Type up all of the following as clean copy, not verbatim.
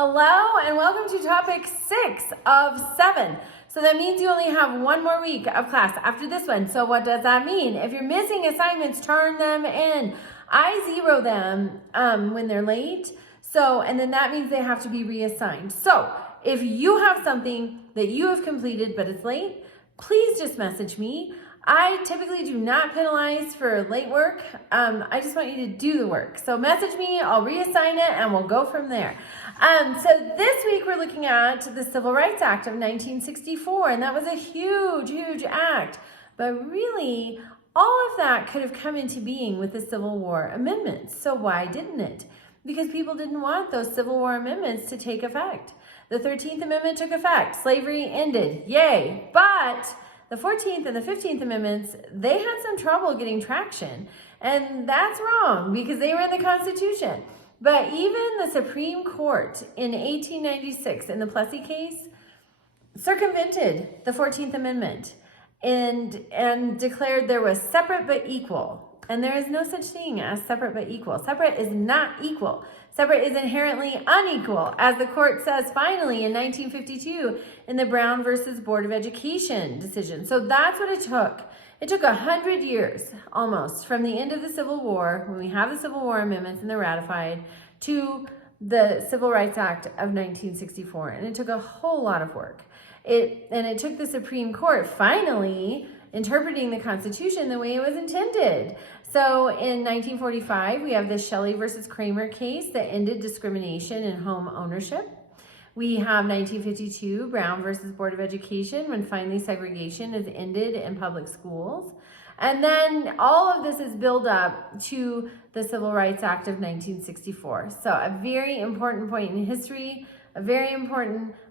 Hello and welcome to topic 6 of 7. So that means you only have one more week of class after this one. So what does that mean? If you're missing assignments, turn them in. I zero them when they're late. And then that means they have to be reassigned. So if you have something that you have completed but it's late, please just message me. I typically do not penalize for late work. I just want you to do the work. So message me, I'll reassign it, and we'll go from there. So this week we're looking at the Civil Rights Act of 1964, and that was a huge, huge act. But really, all of that could have come into being with the Civil War amendments. So why didn't it? Because people didn't want those Civil War amendments to take effect. The 13th Amendment took effect. Slavery ended. Yay! But the 14th and the 15th Amendments, they had some trouble getting traction. And that's wrong because they were in the Constitution. But even the Supreme Court in 1896 in the Plessy case circumvented the 14th Amendment and declared there was separate but equal. And there is no such thing as separate but equal. Separate is not equal. Separate is inherently unequal, as the court says finally in 1952 in the Brown versus Board of Education decision. So that's what it took. It took 100 years almost from the end of the Civil War, when we have the Civil War amendments and they're ratified, to the Civil Rights Act of 1964. And it took a whole lot of work. It took the Supreme Court finally interpreting the Constitution the way it was intended. So in 1945, we have the Shelley versus Kramer case that ended discrimination in home ownership. We have 1952, Brown versus Board of Education, when finally segregation is ended in public schools. And then all of this is built up to the Civil Rights Act of 1964. So a very important point in history, a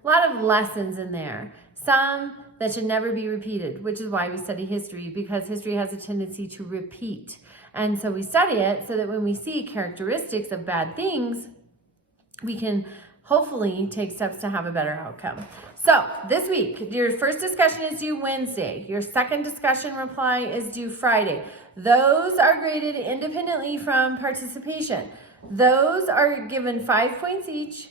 lot of lessons in there. Some that should never be repeated, which is why we study history, because history has a tendency to repeat. And so we study it so that when we see characteristics of bad things, we can hopefully take steps to have a better outcome. So this week, your first discussion is due Wednesday. Your second discussion reply is due Friday. Those are graded independently from participation. Those are given 5 points each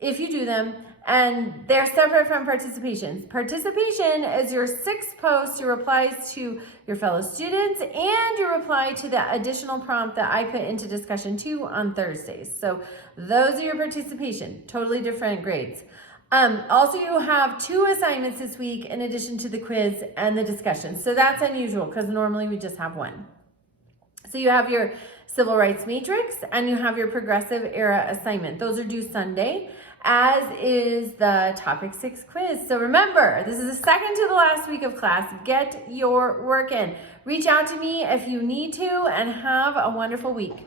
if you do them, and they're separate from participation. Participation is your 6th post, your replies to your fellow students, and your reply to the additional prompt that I put into discussion 2 on Thursdays. So those are your participation, totally different grades. Also, you have 2 assignments this week in addition to the quiz and the discussion. So that's unusual because normally we just have 1. So you have your Civil Rights Matrix and you have your Progressive Era assignment. Those are due Sunday, as is the topic 6 quiz. So remember, this is the second to the last week of class. Get your work in. Reach out to me if you need to, and have a wonderful week.